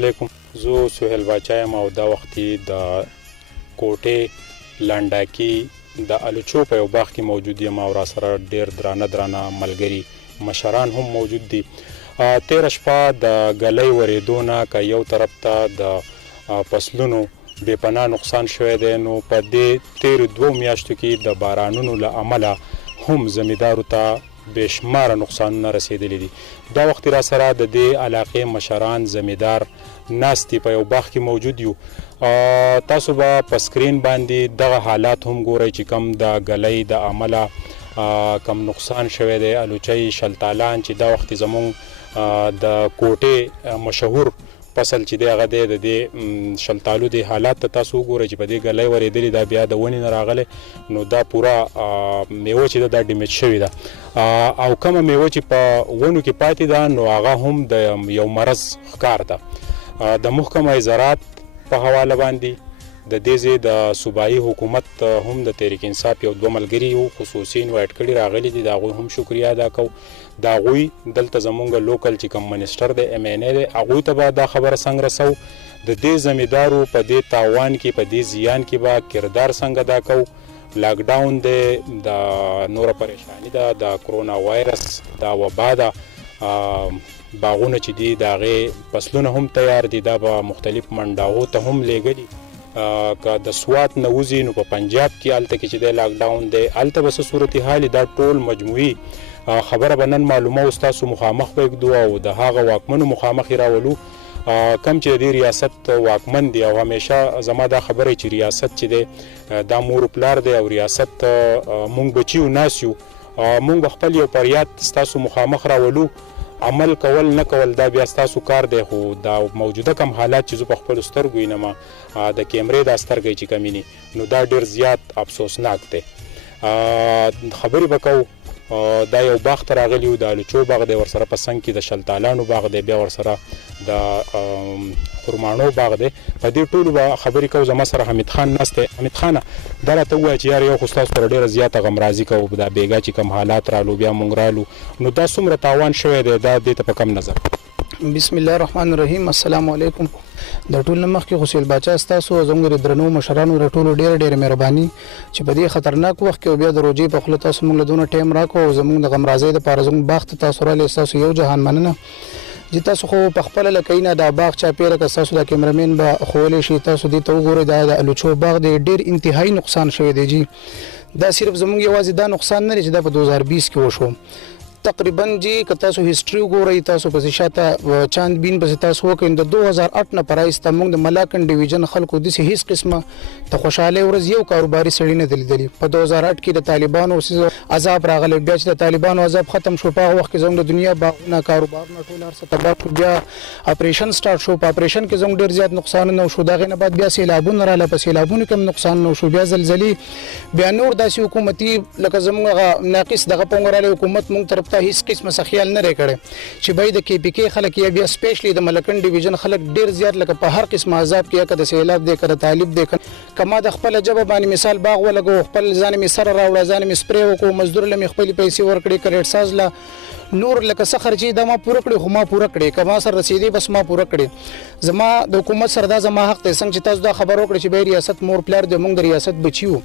علیکم. زه سهیل باچا یم او دا وختي د کوټې لنډاکي د الوچو په یو باغ کې موجود یم او راسره ډېر درانه ملګري مشران هم موجود دي. تېره شپه د ګلۍ ورېدو نه که یو طرف ته د فصلونو بې پناه نقصان شوی دی، نو په دې تېرو 2 میاشتو کې د بارانونو له امله هم زمیندارو ته بېشماره نقصانونه رسېدلي دي. دا وخت را سره د دې علاقې مشران زمیندار ناست په یو باغ کې موجود یو. تاسو به په سکرین باندې دغه حالات هم ګورئ چې کم د ګلۍ د امله کم نقصان شوی دی. الوچۍ شلتالان چې دا وخت زمونږ د کوټې مشهور فصل چې دی هغه دی د دې شلتالو د حالات ته تاسو وګورئ چې په دې ګلۍ ورېدلې دا بیا د ونې نه راغلی، نو دا پوره میوه چې ده دا ډیمیج شوې ده او کومه میوه چې په ونو کې پاتې ده نو هغه هم د یو مرض ښکار ده. د محکمه زراعت په حواله باندې د دې ځای د صوبایي حکومت هم د تحریک انصاف یو 2 ملګري یو خصوصي انوایټ کړي راغلي دي، د هغوی هم شکریه ادا کوو. د هغوی دلته زمونږ لوکل چې کوم منسټر دی MNA دی هغوی ته به دا خبره څنګه رسو، د دې زمیندارو په دې تاوان کې په دې زیان کې به کردار څنګه ادا کوو. لاکډاون دی، د نوره پریشاني ده، د کرونا وایرس دا وبا ده، باغونه چې دي د هغې فصلونه هم تیار دي، دا به مختلف منډاغو ته هم لیږلي. که د سوات نه وځي نو په پنجاب کې هلته کې چې دی لاکډاون دی هلته به څه صورتحال دا ټول مجموعي خبره به نن معلومه و، ستاسو مخامخ به ږدو او د هغه واکمنو مخامخ یې راولو کم چې د دې ریاست واکمن دی. او همیشه زما دا خبره چې ریاست چې دی دا مور پلار دی او ریاست مونږ بچیو ناس یو، مونږ به خپل یو فریاد ستاسو مخامخ راولو. عمل کول نه کول دا بیا ستاسو کار دی، خو دا موجوده کم حالات چې زه په خپلو سترګو وینم د کیمرې دا سترګې چې کمینی نو دا ډېر زیات افسوسناک دی. خبرې به کوو. دا یو باغ ته راغلی و، د الوچو باغ دی، ورسره په څنګ کې د شلتالانو باغ دی، بیا ورسره د خرمانو باغ دی. په دې ټولو به خبرې کوو. زما سره حمید خان ناست دی. حمید خانه دا راته ووایه چې یار یو خو ستاسو سره ډېره زیاته غمرازي کوو، دا بېګا چې کوم حالات رالو بیا مونږ رالو، نو دا څومره تاوان شوی دی دا دې ته په کم نظر؟ بسم الله الرحمن الرحیم. السلام علیکم. د ټول نه مخکې سهیل باچا ستاسو زموږ د درنو مشرانو د ټولو ډېره مهرباني چې په دې خطرناک وخت کې بیا د روجې په خوله تاسو موږ له دونه ټایم راکړو او زموږ د غمرازۍ دپاره زموږ باغ ته تاسو راغلئ. ستاسو یو جهان مننه چې تاسو خو په خپله لکۍ نه دا باغ چاپېره که ستاسو دا کیمرامین به ښوولی شي تاسو دې ته وګورئ. دا د الوچو باغ دی، ډېر انتهایي نقصان شوی دی جي. دا صرف زموږ یوازې دا نقصان نه دی چې دا په 2020 کې وشو. تقریبا جی که تاسو هیستوري وګورئ تاسو پسې شاته چاندبین پسې تاسو وکړئ د 2008 نه پرایسته موږ د ملاکنډ ډیویژن خلکو داسې هیڅ قسمه د خوشحالۍ ورځ یو کاروباري سړي نه دی لیدلي. په 2008 کې د طالبانو عذاب راغلی، بیا چې د طالبانو عذاب ختم شو په هغه وخت کې زموږ د دنیا باغونه کاروبارونه ټول هر څه تباه کړو. بیا اپریشن سټارټ شو، په اپریشن کې زموږ ډېر زیات نقصانونه وشو. د هغې نه بعد بیا سیلابونه راغله، په سیلابونو کې هم نقصانونه وشو، بیا زلزلې، بیا نور داسې حکومتي لکه زموږ هغه ناقص دغه پونګ راغلی حکومت موږ طرف ته هیڅ قسمه څه خیال نه کړی چې باید د KPK خلک یا بیا سپیشلی د ملکنډ ډیویژن خلک ډېر زیات لکه په هر قسم عذاب کې که د سیلاب دی که د طالب دی که ما د خپله ژبه باندې مثال باغ ولګو، خپل ځان مې سره راوړه، ځان مې سپری وکړو، مزدور له مې خپلې پیسې ورکړې، که ریټ ساز له نور لکه څه خرچې دا ما پوره کړې، خو ما پوره کړې، که ما سره رسېدې بس ما پوره کړې. زما د حکومت سره دا زما حق دی. څنګه چې تاسو دا خبر وکړئ چې بیا ریاست مور پلار دی، موږ د ریاست بچي یو،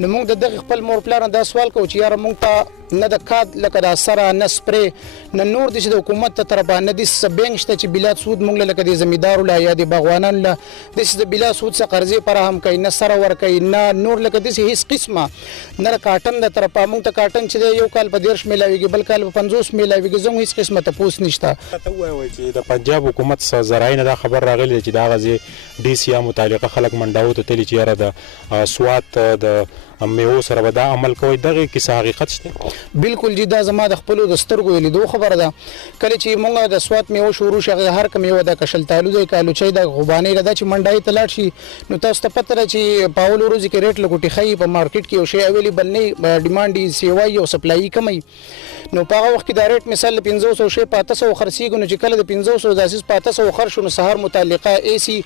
نو موږ د دغه خپل مور پلار نه دا سوال کوو چې یاره موږ ته نه د کاد لکه د سره نه سپری نه نور دي چې د حکومت ته طرفه نه داسې څه بینک شته چې بلا سود موږ له لکه د زمیندارو له یا د باغوانانو له داسې د بلا سود څخه قرضې فراهم کوي، نه سره ورکوي، نه نور لکه داسې هېڅ قسمه نه د کاټن د طرفه. موږ ته کاټن چې دی یو کال په 13 میلاویږي، بل کال په 50 میلاویږي، زموږ هېڅ قسمه تپوس نشته. ته ووایه چې د پنجاب حکومت ذرایع نه دا خبر راغلی چې د هغه ځای DC یا متعلقه خلک منډاو ته تللي چې یاره د سوات د میوو سره به دا عمل کوئ، دغې کیسه حقیقت شته؟ بالکل جی، دا زما د خپلو د سترګو د لیدو خبره ده. کله چې موږ د سوات میوه شروع شي هغه هر کوم میوه ده، که شلتالو دی، که الوچۍ ده، غوبانۍ ده، دا چې منډای ته لاړ شي نو تاسو ته پته ده چې په اولو ورځو کې ریټ لګوټې ښایي، په مارکیټ کې یو شی اویلیبل نه، ډیمانډ یې سیوایي او سپلایي کمی، نو په هغه وخت کې دا ریټ مثال د 500 شی په 800 خرڅېږي، نو چې کله د 500 د اساس په 800 خرڅ شو نو سهار متعلقه AC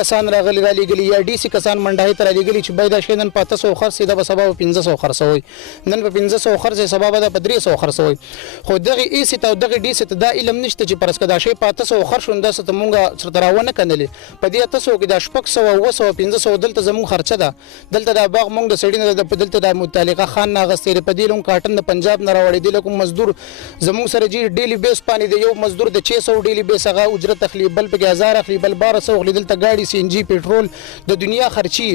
کسان راغلي را لېږلي یا DC کسان منډای ته را لېږلي چې باید دا شی نن په 800 خرڅ دا به سبا 1500 خرڅوي نن په 1500 خرڅ سبا به په 300 خرڅوي خو دغه ای سی ته دغه ډی سی ته دا علم نشته چې پرسکه دا شی په 300 خرڅون د ست مونږه سره راونه کنلې په دې 300 کې دا 600 1500 دلته زمون خرچه ده دلته دا باغ مونږ د سړی نه د دلته د متعلقه خان ناغستې په دې لون کاټن د پنجاب نه راوړې دي کوم مزدور زمون سره جی ډیلی بیس پانی دی یو مزدور د 600 ډیلی بیس هغه اجرت تخلی بل په 1000 اخلي بل 1200 اخلي دلته گاډي سی ان جی پټرول د دنیا خرچي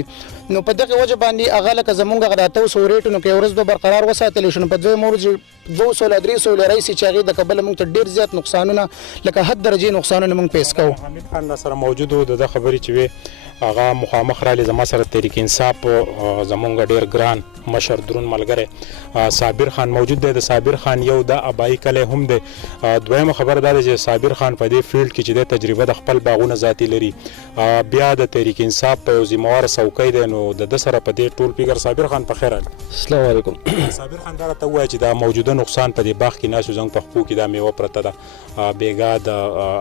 نو په دغه وجه باندې هغه لکه زمونږ غراته سو ریټونو کې ورځ به برقرار وساتل شي په دوی مورج 200 ل 300 لري چې هغه د قبل مونږ ته ډیر زیات نقصانونه لکه حد درجه نقصانونه مونږ پیښ کوو حمید خان سره موجود و د خبرې چې وي هغه مخامخ را لزما سره تحریک انصاف زمونږ ډیر ګران مشر درون ملګری صابر خان موجود دی د صابر خان یو د ابای کله هم دی دویمه خبر دا چې صابر خان په دې فیلډ کې چې د تجربه د خپل باغونه ذاتی لري بیا د تحریک انصاف په ذمہوار څوکۍ دی نو د سره په دې ټول پیګر صابر خان په خیر السلام علیکم صابر خان دا ته وایي چې دا موجوده نقصان په دې باغ کې ناسو زنګ په خپو کې دا میوه پرته ده بیګا د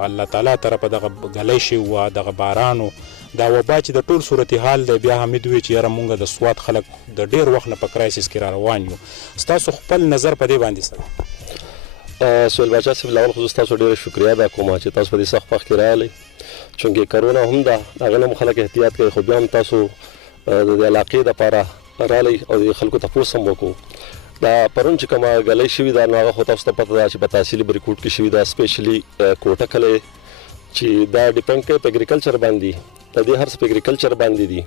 الله تعالی طرفه دغه غلې شي او دغه بارانو دا وبا چې د ټول صورتحال دی بیا حمید وی چې یاره مونږ د سواد خلک د ډیر وخت نه په کرایسس کې را روان یو ستاسو خپل نظر په دې باندې سره سویل باچا صاحب لاول خو تاسو ډیر شکریا ادا کوم چې تاسو په دې سخت وخت کې راغلی چونکې کرونا هم دا هغه نه خلک احتیاط کوي خو بیا هم تاسو د علاقې لپاره راغلی او د خلکو تاسو هم وکړو دا پرون چې کومه غلې شوې دا نو هغه خو تاسو ته پته ده چې په تحصیلي بریکوټ کې شوې دا سپیشلی کوټه کله چې دا ډیپند کوي په اګریکلچر باندې د دې هر څه په اګریکلچر باندې دي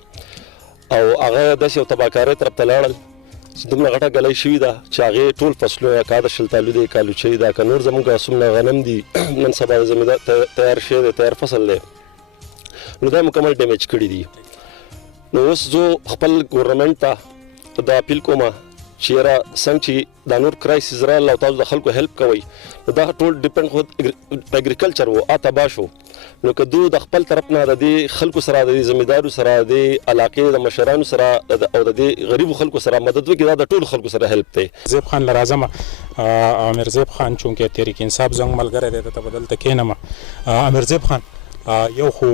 او هغه داسې یو تباکارۍ طرف ته لاړل چې دومره غټه غلۍ شوې ده چې هغې ټول فصلونه کا د شلتالو دی کالوچۍ ده که نور زموږ څومره غنم دي نن سبا زمیندار تیار شوی دی تیار فصل دی نو دا مکمل ډیمیج کړي دي نو اوس زه خپل ګورنمنټ ته دا اپیل کوم چې یاره څنګه چې دا نور کرایسس راغله او تاسو د خلکو هیلپ کوئ نو دا ټول ډیپند خو په اګریکلچر و تباه شو نو که دوی د خپل طرف نه د دې خلکو سره د زمیندارو سره د علاقې د مشرانو سره او د غریبو خلکو سره مدد وکړي دا د ټول خلکو سره هیلپ دی زیب خان لرازم امیر زیب خان چونکه تحریک انصاف زنګ ملګری دی ته بدلته کینم امیر زیب خان یو خو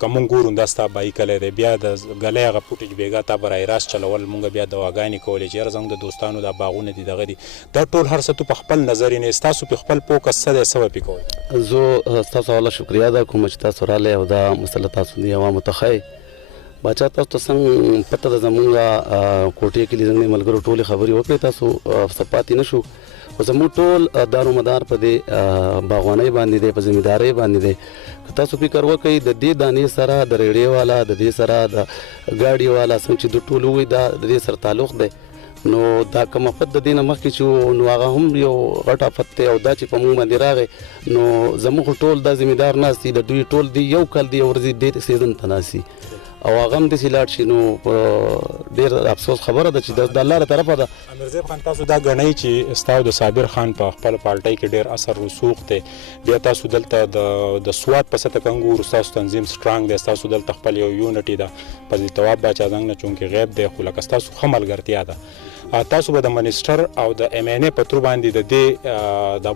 کوم ګورون داستا بای کله دی بیا د غلې هغه پټیج بیګا تا برای راس چلول مونږ بیا دواګانی کولې چې زنګ د دوستانو د باغونه دي دغه دي دا ټول هر څه په خپل نظر نه تاسو په خپل پوکس سره سبب کوي زه تاسو الله شکریا ادا کوم چې تاسو رااله او دا مسله تاسو دی عوامو ته خای بچا تاسو څنګه پته د زمونږه کوټې کې لږه ملګرو ټولې خبري وکړې تاسو صفاتي نشو او زموږ ټول دارو مدار په دې باغوانۍ باندې دی په ذمہدارۍ باندې دی تاسو فکر وکړئ د دې دانې سره د ریډیو والا د دې سره د ګاډي والا څنګه چې د ټولو وي دا د دې سره تعلق دی نو دا کوم افت د دینه مخکې چې نو هغه هم یو غټ افت دی او دا چې په موږ باندې راغی نو زموږ ټول د ذمہدار ناس دي د دوی ټول دی یو کال دی ورځي د سیزن تناسي او هغه هم د سیلاټ شي نو ډیر افسوس خبره ده چې د الله تر طرفه ده امیر زیب خان تاسو دا غنئ چې استاو د صابر خان په خپل پالټۍ کې ډیر اثر رسوخ دی بیا تاسو دلته د سواد په سته کنګور تاسو تنظیم سترانګ دی تاسو دلته خپل یو یونټی ده په دې تواب باچا څنګه نه چونکه غیب دی خو لکه تاسو خملګرتیا ده تاسو به د منیسټر او د ایم ان ای په تر باندې د دې د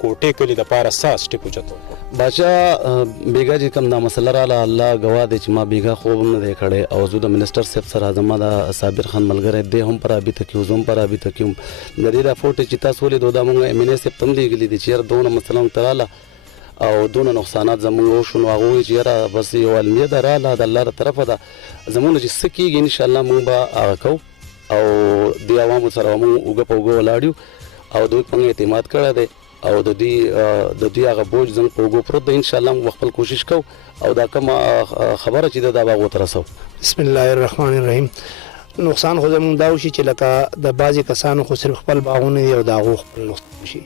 کوټې کلی د پاره ساس ټیپو چتو باچا بیګا چې کوم دا مسله رااله الله گواه دی چې ما بیګا خوب نه دی کړی او زه د منیسټر صاحب سره زما د صابر خان ملګری دی هم پر ابي تکیو زوم پر ابي تکیو د دې را فوټ چې تاسو ولې دوه مونږ ایم ان ای صاحب تم لګلی دي چې دونه مسله تراله او دونه نقصانات زموږ وشو نو هغه چې یاره بس یو علمي ده رااله د الله تر طرفه ده زموږ چې سکیږي ان شاء الله مونږ به هغه کوو او د عوامو سره مونږ وګ په وګ ولاړیو او دوی په اعتماد کړی دی او د دې هغه بوج زنګ په وګ پروت دی ان شاء الله موږ خپل کوشش کوو او دا کوم خبره چې دا باغ ته رسو بسم الله الرحمن الرحیم نقصان خو زموږ دا وشي چې لکه د بعضې کسانو خو صرف خپل باغونه دي او د هغو خپل نقصان شي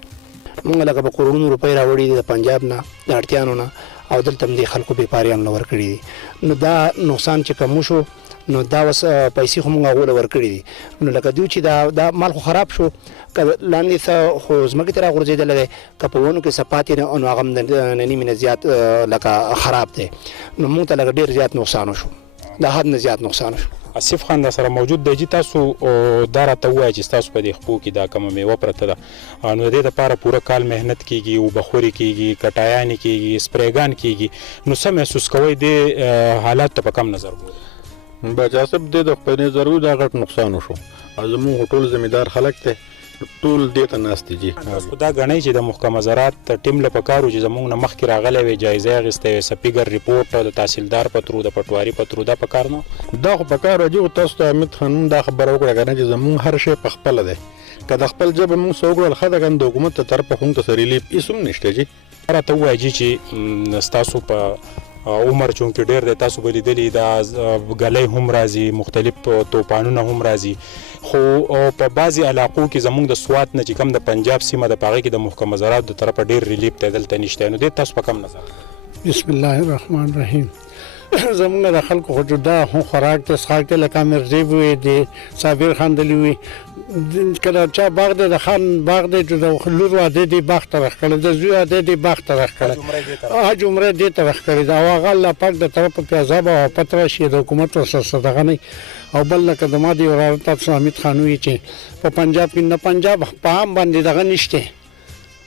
مونږ لکه په کروڑونو روپۍ راوړي دي د پنجاب نه د اړتیانو نه او دلته هم دې خلکو بېپاریان له ورکړي دي نو دا نقصان چې کم وشو نو دا اوس پیسې خو موږ هغو له ورکړي دي نو لکه دوی چې دا مال خو خراب شو که لاندې څه خو ځمکې ته راغورځېدلی دی که په ونو کې څه پاتې نه نو هغه هم د نیمې نه زیات لکه خراب دی نو موږ ته لکه ډېر زیات نقصان وشو د حد نه زیات نقصان وشو آصف خان سره موجود دی چې تاسو دا راته ووایئ چې ستاسو په دې خپو کې دا کومه میوه پرته ده نو د دې دپاره پوره کال محنت کیږي اوبخوري کیږي کټایانې کیږي سپریګان کیږي نو څه محسوس کوئ دې حالات ته په کم نظر ګورئ بچا صاحب د خپل ضرور دا غټ نقصان وشو زموږ ټول زمیدار خلک ته ټول دې ته ناستي جی خدا غنی چې د محکمه زراعت ټیم له پکارو چې زموږ نه مخکې راغلی وي جایزه اخیستې سپیګر ریپورت د تحصیلدار پترو د پټواري پترو دا پکار نه دا خو پکار راځي تاسو ته امید خانم دا خبره وکړه کنه چې زموږ هر شی په خپل ده کله خپل جب موږ سوګل خدای د حکومت ته طرف هم تسریلی اسم نشته جی راته وایي چې تاسو په عمر چون کې ډېر د تاسو بلیدلې د غلې هم راځي مختلف توپانونه هم راځي خو په بعضي علاقو کې زموږ د سوات نه چې کم د پنجاب سیمه د پاغه کې د محکمه زراعت د طرفه ډېر ریلیف ته دلته نشته نو د تاسو په کم نظر بسم الله الرحمن الرحیم زموږ د خلکو خو جدا هم خوراک ته اسخاق ته لکه مرزي وي د صابر خان دلی وي کله چا باغ د خان باغ د لور واده دی باغ ته راخړل د زوی واده دی باغ ته راخړل عمره دی ته راخړل دا واغه الله پاک د طرف په عذاب او پتر شي د حکومت سره صدقه نه او بل لکه د مادي ورارت تاسو حمید خانوي چې په پنجاب کې نه پنجاب په عام باندې دغه نشته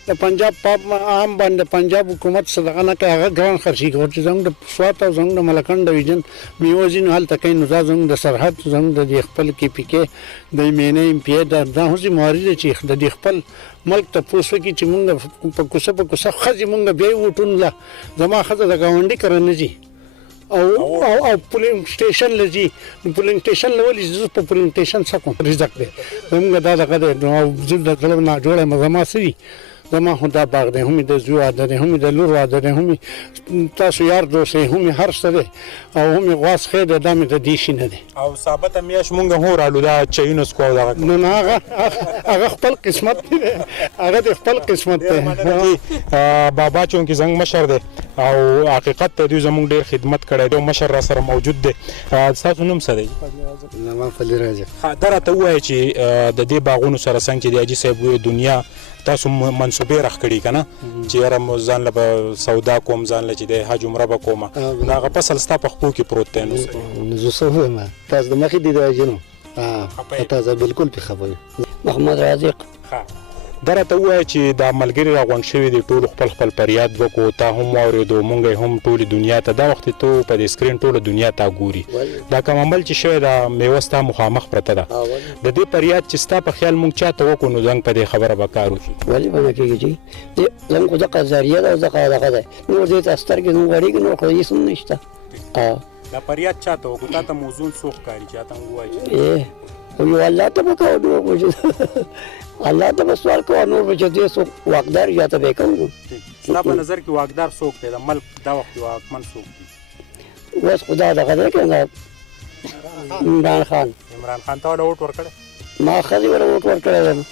د پنجاب په عام باندې پنجاب حکومت صدقه نه کوي هغه ګران خرچي کوي چې زموږ د سوات او زموږ د ملکن ډیویژن میوزین حال تکای نو زموږ د سرحد زموږ د خپل کې پی کې د مینه ام پی د هوسي ماري چې د خپل ملک ته پوسو کې چې مونږ په کوڅه خځې مونږ به وټون لا زما خځه د گاونډي کرنه جی او پولینګ سټیشن لږی پولینګ سټیشن لولې زو په پولینګ سټیشن څخه رزق دی موږ دا دغه نو زړه د طلب نه جوړه مزما سي زما خدا باغ دی هم د زو عادت هم د لور عادت هم تاسو یار دوسه هم هر څه او هم غواس خیر د دامه د دیش نه دی او ثابت میاش مونږ هو رالو دا چینوس کو دا نو هغه خپل قسمت دی هغه د خپل قسمت دی بابا چون کې زنګ مشر دی او حقیقت ته دوی زموږ ډیر خدمت کړی دی مشر را سره موجود دی تاسو نوم څه دی نوم فضل راځي درته وایي چې د دې باغونو سره څنګه چې د اجي صاحب دنیا تاسو منسوبې راخړی کنه چې را ځان له سودا کوم ځان له چې د حج عمره به کومه هغه فصل ستا په خپل کې پروت دی نو زه څه ما تاسو د مخې دی راځنو تاسو بالکل په خبره محمد رازق درته وایي چې دا ملګری راغون شوی دی ټول خپل فریاد وکړو تا هم واورېدو مونږ هم ټول دنیا ته دا وخت ته په دې سکرین ټول دنیا ته ګوري دا کوم عمل چې شوی دا میوستا مخامخ پرته ده د دې فریاد چې ستا په خیال مونږ چاته وکړو نو زنګ په دې خبره وکارو شي ولی باندې کېږي چې زموږ د قزاریه دا دغه ده نو دې تاستر کې نو غړي نو خو یې سم نشته دا فریاد چاته وکړو تا موضوع سوخ کاری چاته وایي او یو الله ته وکاو نو الله ته سوال کوه نور به دې سو واقدار یا ته وکاو ستا په نظر کې واقدار څوک دی د ملک دا وخت واکمن څوک دی اوس خدا دغه ده کنه عمران خان ته ولا ووټ ورکړی ما خځې ولا ووټ ورکړی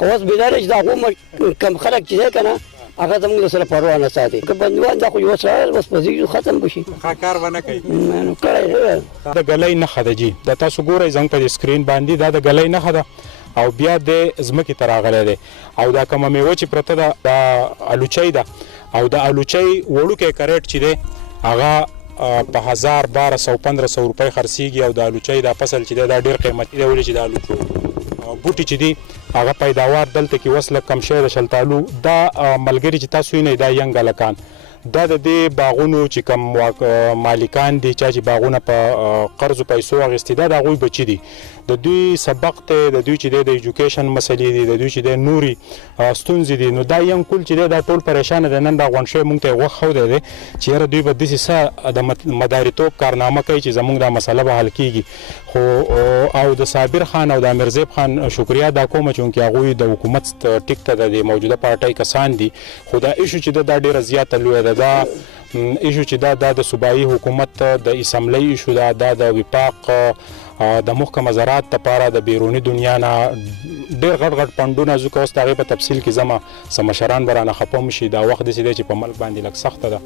اوس بیدار چې دا کوم کم خلک چې دی کنه هغه زموږ سره پروا نه ساتي که بندوان دا خو یو سره بس پوزیشن ختم بشي کار ونه کوي نو کړی دا غلې نه خده جی دا تاسو ګورئ زنګ په سکرین باندې دا د غلې نه خده او بیا د زمکه تراغله ده او دا کومه میوه چې پرته ده د الوچۍ ده او د الوچۍ وړوکې کریټ چې ده هغه په 1000 1200 1500 روپۍ خرڅيږي او د الوچۍ دا فصل چې ده دا ډیر قیمتي دی ولې چې د الوچو بوټي چې دي هغه پیداوار دلته کې وصله کم شوی د شلتالو دا ملګری چې تاسو نه دا ینګ لکان دا د دې باغونو چې کم مالکان دي چې باغونه په قرض پیسو اغستې دا غوي بچی دي د دوی سبق ته د دوی چې د ایجوکیشن مسلې دي د دوی چې د نوري ستونزې دي نو دا یم کول چې دا ټول پریشان دي نن دا غونښه مونږ ته وخت دی چې را دوی به د سیسه د مداریتوب کارنامه کوي چې زمونږ دا مسله به حل کیږي خو او د صابر خان او د امرزیب خان شکریا دا کوم چې هغه د حکومت ټیک ته د موجوده پارټای کسان دي خو دا ایشو چې دا ډیره زیاته لوی ده دا ایشو چې دا د صوبایي حکومت د اسمبلی ایشو دا د وفاق د محکمه زراعت لپاره د بیرونی دنیا نه ډېر غټ پندونه زکه اوس هغه په تفصیل کې زما سمشران برانه خپم شي دا وخت دې چې په ملک باندې لګ سخت ده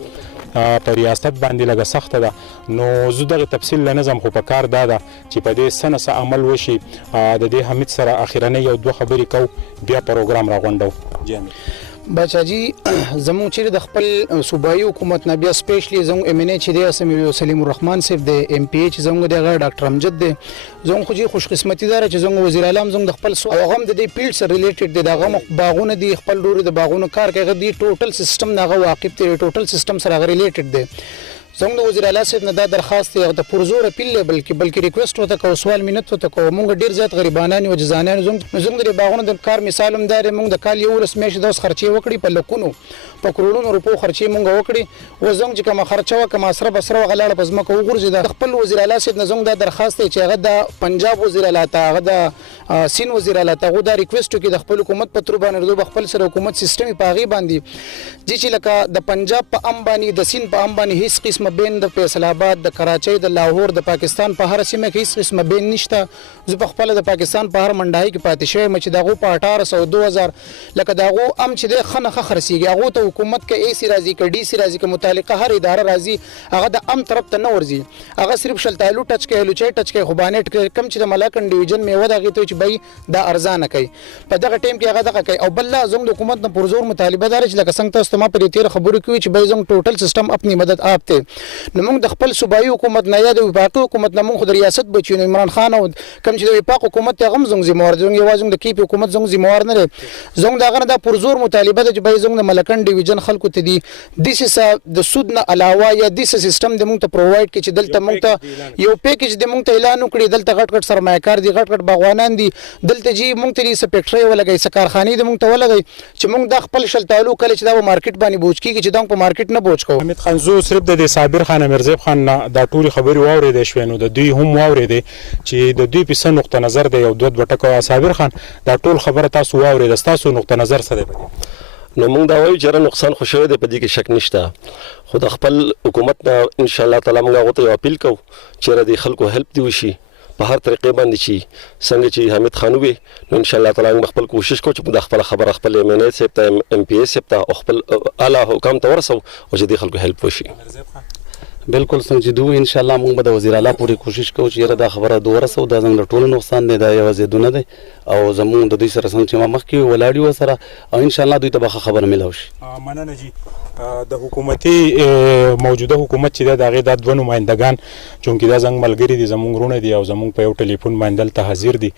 په ریاست باندې لګ سخت ده نو زه دغه تفصیل لنظم خو په کار ده چې په دې سنه عمل وشي د دې حمید سره اخیرنه یو دوه خبرې کو بیا پروګرام راغونډو جامي بچاجي زموږ چې د خپل صوبایي حکومت نه بیا سپیشلی زموږ ام ان ای چې د سمیر سلیم الرحمن صاحب د ام پی ایچ زموږ د ډاکټر امجد د زموږ خو خوش قسمتي دار چې زموږ وزیر اعظم زموږ د خپل هغه هم د دې فیلډ سره ریلیټډ دي دغه باغونه دي خپل ډوري د باغونو کار کوي د ټوټل سیستم نه واقف دي ټوټل سیستم سره ریلیټډ دي زموږ د وزیر اعلی صاحب نه دا درخواست دی د پرزور اپیل بلکې ریکوست وته کو سوال مینت وته کو مونږ ډیر زیات غریبانان او جزانان زموږ د باغونو د کار مثال هم دی مونږ د کال یو رسمیش د خرچې وکړي په لکونو په کروڑونو روپو خرچې مونږ وکړي و زموږ چې کوم خرچه وکم اسره بسره غلاړه پزما کو وګرځي د خپل وزیر اعلی صاحب نه زموږ د درخواست دی چې هغه د پنجاب وزیر اعلی ته هغه د سین وزیر اعلی ته غو دا ریکوست کوي د خپل حکومت په تر باندې د خپل سره حکومت سیستم په غي باندې چې لکه د پنجاب په ام باندې د سین په ام باندې هیڅ قسمه بین د فیصل آباد د کراچۍ د لاهور د پاکستان په هر سیمه کې هیڅ قسمه بین نشته زه په خپل د پاکستان په هر منډای کې پاتې شوی مچ دغه په 1800 2000 لکه دغه ام چې د خنخه خرسيږي هغه ته حکومت کې ای سی راځي کې ډي سي راځي کې متعلقه هر اداره راځي هغه د ام طرف ته نه ورځي هغه صرف شلتالو ټچ کې لوچي ټچ کې خوبانه کم چې د ملاکن ډیویژن میوه دغه ته چې بای دا ارزانه کوي په دغه ټیم کې هغه دغه کوي او بل زموږ د حکومت نه پرزور مطالبه دار چې لکه څنګه تاسو ما په تیر خبرو کوي چې بای زموږ ټوټل سیستم خپل مدد آپته نو موږ د خپل صوبایي حکومت نه یا د وفاقي حکومت نه موږ د ریاست بچو عمران خان او کم چې د وفاق حکومت ته غم زنګ زموار زنګ یوازې د کیپ حکومت زنګ زموار نه زنګ دغه د پرزور مطالبه د بای زنګ د ملکن ډیویژن خلکو ته دي د سیسه د سود نه علاوه یا د سیستم د موږ ته پرووایډ کړي چې دلته موږ ته یو پیکیج د موږ ته اعلان وکړي دلته غټ سرمایه‌کار دي غټ باغوانان دي دلته جی موږ ته ریس فیکټری ولګي سکارخانه د موږ ته ولګي چې موږ د خپل شلتالو کله چې دا مارکیټ باندې بوج کیږي چې دا په مارکیټ نه بوج کو حمید خان زو صرف د صابر خان مرزیب خان دا ټول خبري واورېدې شوې نو د دوی هم واورېدې چې د دوی په نقطه نظر دی یو دوه وټکو صابر خان دا ټول خبره تاسو واورېد تاسو نقطه نظر سره دی نو موږ دا وایو چې نقصان خو شوی دی په دې کې شک نشته خو د خپل حکومت نه ان شاء الله تعالی موږ غوته اپیل کوو چې د خلکو هیلپ دی وشي په هر طریقې باندې شي څنګه چې حمید خان وي نو ان شاء الله تعالی موږ خپل کوشش کوو چې د خپل خبره خپل امنه سپ ته ام پی اس سپ ته خپل اعلی حکام ته ورسو او چې د خلکو هیلپ وشي بالکل څنګه چې دوی ان شاء الله موږ به د وزیر اعلی پوری کوشش کوو چې دا خبره دوه رسو دا زموږ ټول نقصان دی دا یوازې دونه دی او زموږ د دوی سره څنګه چې مخ کې ولاړی و سره او ان شاء الله دوی ته به خبر ملو شي مننه جی د حکومتي موجوده حکومت چې د هغه د دوه نمائندگان چونکی دا زنګ ملګری دي زموږ رونه دي او زموږ په یو ټلیفون باندې ته حاضر دي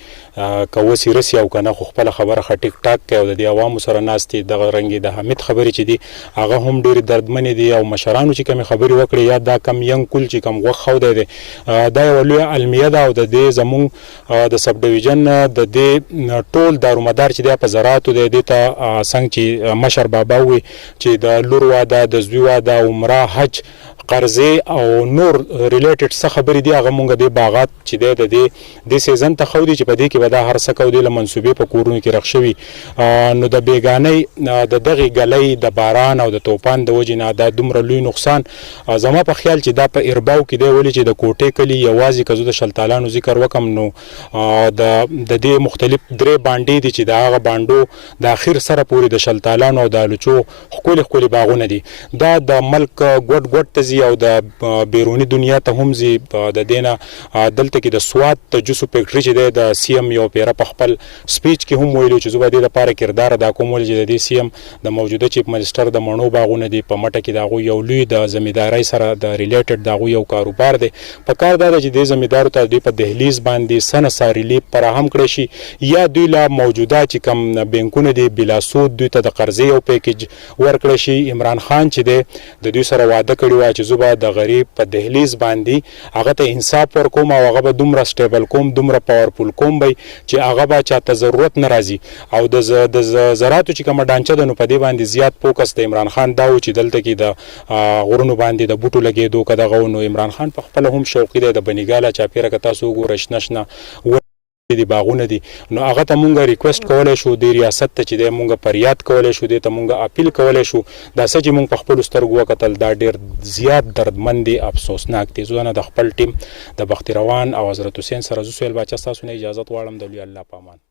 کوسی رسی او کنه خپل خبره خټیک ټاک کوي او د عوامو سره ناستي د رنګي د حمید خبرې چې دي هغه هم ډیر دردمن دي او مشرانو چې کوم خبري وکړي یا دا کم ینګ کول چې کم وخت خو دی دا یو لوی علمیه ده او د دې زموږ د سب ډیویژن د دې ټول دارومدار چې د په زراعت د دې ته څنګه چې مشر بابا وي چې د لور واده د زوی واده عمره حج قرضې او نور ریلیټډ څه خبرې دي هغه مونږ د باغات چې د سیزن ته خو دي چې په دې کې به دا هر څه کو دي له منسوبې په کورونو کې رخ شوي نو د بیګانۍ د دغه غلې د باران او د طوفان د وجې نه دا دومره لوی نقصان زما په خیال چې دا په ارباو کې دی ولې چې د کوټې کلی یوازې کزو د شلتالانو ذکر وکم نو د دې مختلف درې باندې دي چې دا هغه باندو د اخر سره پوری د شلتالانو او د الوچو خپل باغونه دي دا د ملک ګډ او د بیرونی دنیا ته هم زی د دینه دلته کې د سواد ته جوسو فیکټری چې د سی ام یو پیره په خپل سپیچ کې هم ویلو چې زوبا د لپاره کردار ادا کوم چې د سی ام د موجوده چیف منسٹر د مڼو باغونه دي په مټه کې دا یو لوی د زمیندارۍ سره د ریلیټډ دا یو کاروبار دی په کار دا چې د زمیندارو ته د په دهلیز باندې سن سارلی فراهم کړي شي یا دوی لا موجوده چې کم بانکونه دي بلا سود دوی ته د قرضې یو پیکیج ورکړي شي عمران خان چې د دوی سره وعده کړی و چې زوبا د غریب په دهلیز باندې هغه ته انصاف ورکوم او هغه به دومره سټیبل کوم دومره پاورفول کوم به چې هغه به چاته ضرورت نه راځي او د زراعتو چې کوم ډانچه د نو په دې باندې زیات فوکس د عمران خان دا و چې دلته کې د غرونو باندې د بوټو لګېدو کده غو عمران خان په خپل هم شوقي دی د بنګاله چاپیره ک تاسو ګورشنشنه دي باغونه دي نو هغه ته مونږه ریکوست کولای شو د ریاست ته چې د مونږه فریاد کولای شو د ته مونږه اپیل کولای شو دا څه چې مونږ په خپل سترګو وکتل دا ډیر زیات دردمن دي افسوسناک دي زونه د خپل ټیم د بختي روان او حضرت حسین سره زو سویل بچا تاسو نه اجازه غواړم د الله پامان